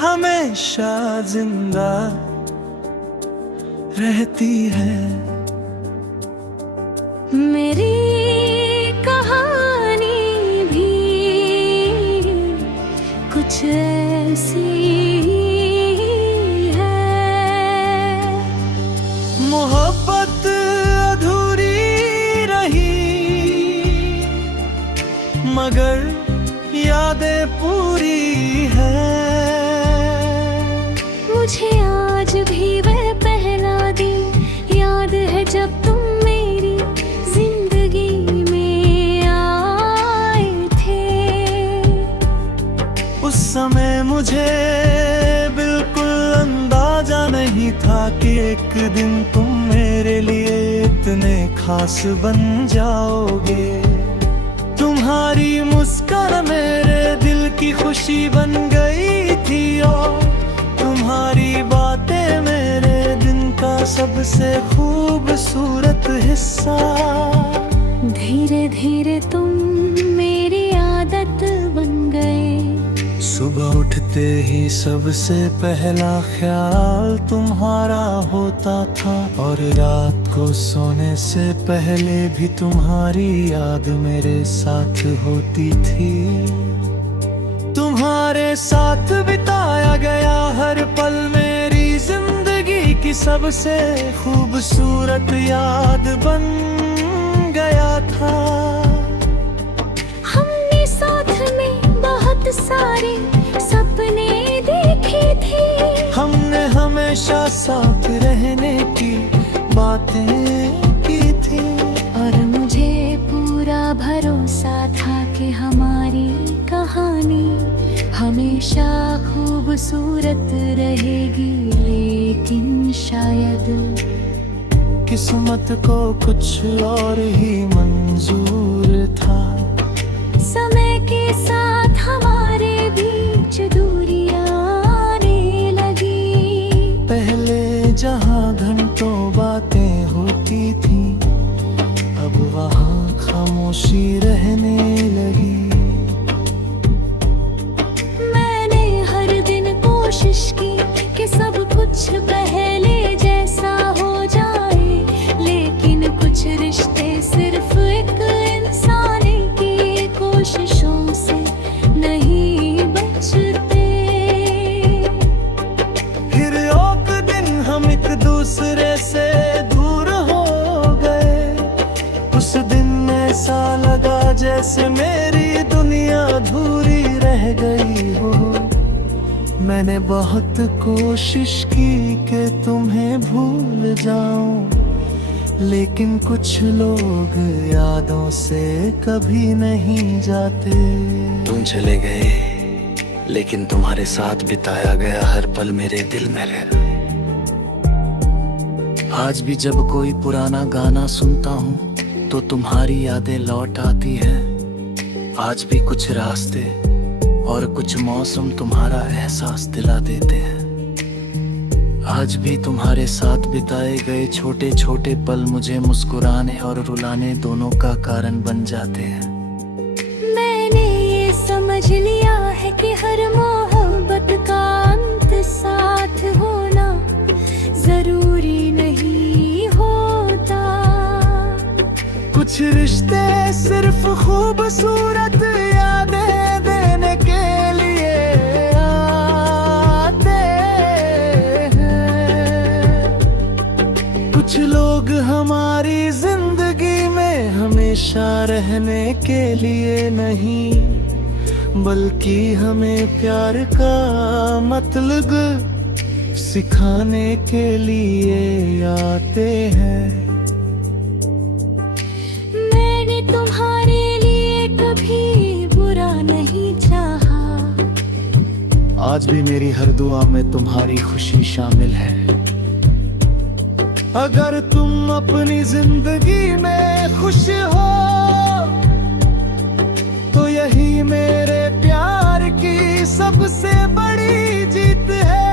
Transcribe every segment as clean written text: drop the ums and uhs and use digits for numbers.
हमेशा जिंदा रहती है। मेरी कहानी भी कुछ ऐसी है। मोहब्बत अधूरी रही मगर यादें पूरी है। मुझे आज भी वह पहला दिन याद है जब तुम मेरी जिंदगी में आए थे। उस समय मुझे बिल्कुल अंदाजा नहीं था कि एक दिन तुम मेरे लिए इतने खास बन जाओगे। तुम्हारी मुस्कान मेरे दिल की खुशी बन गई थी और तुम्हारी बातें मेरे दिन का सबसे खूबसूरत हिस्सा। धीरे धीरे तुम मेरी आदत बन गए। सुबह उठते ही सबसे पहला ख्याल तुम्हारा होता था और रात को सोने से पहले भी तुम्हारी याद मेरे साथ होती थी। तुम्हारे साथ बिताया गया हर पल मेरी जिंदगी की सबसे खूबसूरत याद बन गया था। हमने साथ में बहुत सारे सपने देखे थे। हमने हमेशा साथ रहने की बातें की थी और मुझे पूरा भरोसा था कि हमारी कहानी हमेशा खूबसूरत रहेगी। लेकिन शायद किस्मत को कुछ और ही मंजूर था। समय के साथ हमारे बीच दूरियां आने लगी। पहले जहाँ घंटों बातें होती थी अब वहाँ खामोशी रहने लगी। मैंने हर दिन कोशिश की कि सब कुछ पहले जैसा हो जाए, लेकिन कुछ रिश्ते सिर्फ एक इंसान की कोशिशों से नहीं बचते। फिर एक दिन हम एक दूसरे से दूर हो गए। उस दिन ऐसा लगा जैसे मेरी दुनिया अधूरी रह गई हो। मैंने बहुत कोशिश की कि तुम्हें भूल जाऊं, लेकिन कुछ लोग यादों से कभी नहीं जाते। तुम चले गए लेकिन तुम्हारे साथ बिताया गया हर पल मेरे दिल में रह। आज भी जब कोई पुराना गाना सुनता हूँ तो तुम्हारी यादें लौट आती है। आज भी कुछ रास्ते और कुछ मौसम तुम्हारा एहसास दिला देते हैं। आज भी तुम्हारे साथ बिताए गए छोटे छोटे पल मुझे मुस्कुराने और रुलाने दोनों का कारण बन जाते हैं। मैंने ये समझ लिया है कि हर मोहब्बत का अंत साथ होना जरूरी नहीं होता। कुछ रिश्ते सिर्फ खूबसूरत यादें देने के लिए आते हैं। कुछ लोग हमारी जिंदगी में हमेशा रहने के लिए नहीं, बल्कि हमें प्यार का मतलब सिखाने के लिए आते हैं। मैंने तुम्हारे लिए कभी बुरा नहीं चाहा। आज भी मेरी हर दुआ में तुम्हारी खुशी शामिल है। अगर तुम अपनी जिंदगी में खुश हो तो यही मेरे प्यार की सबसे बड़ी जीत है।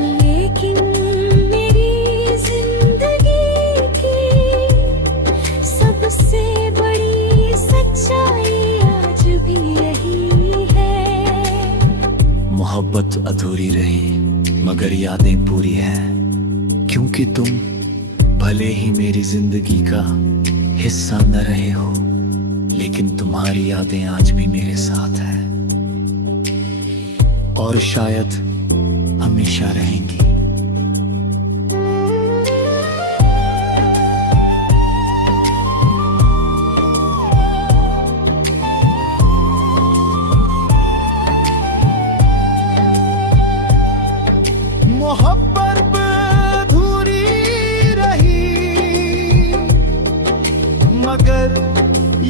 लेकिन मेरी जिंदगी की सबसे बड़ी सच्चाई आज भी यही है। मोहब्बत अधूरी रही मगर यादें पूरी हैं, क्योंकि तुम भले ही मेरी जिंदगी का हिस्सा न रहे हो, लेकिन तुम्हारी यादें आज भी मेरे साथ हैं और शायद हमेशा रहेंगी। मोहब्बत अधूरी रही मगर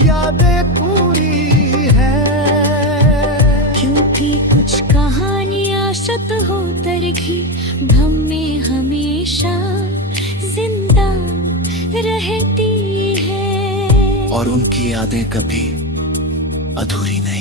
यादें पूरी हैं, क्योंकि कुछ कहानियां सत हो तरखी भ्रम में हमेशा जिंदा रहती है, और उनकी यादें कभी अधूरी नहीं।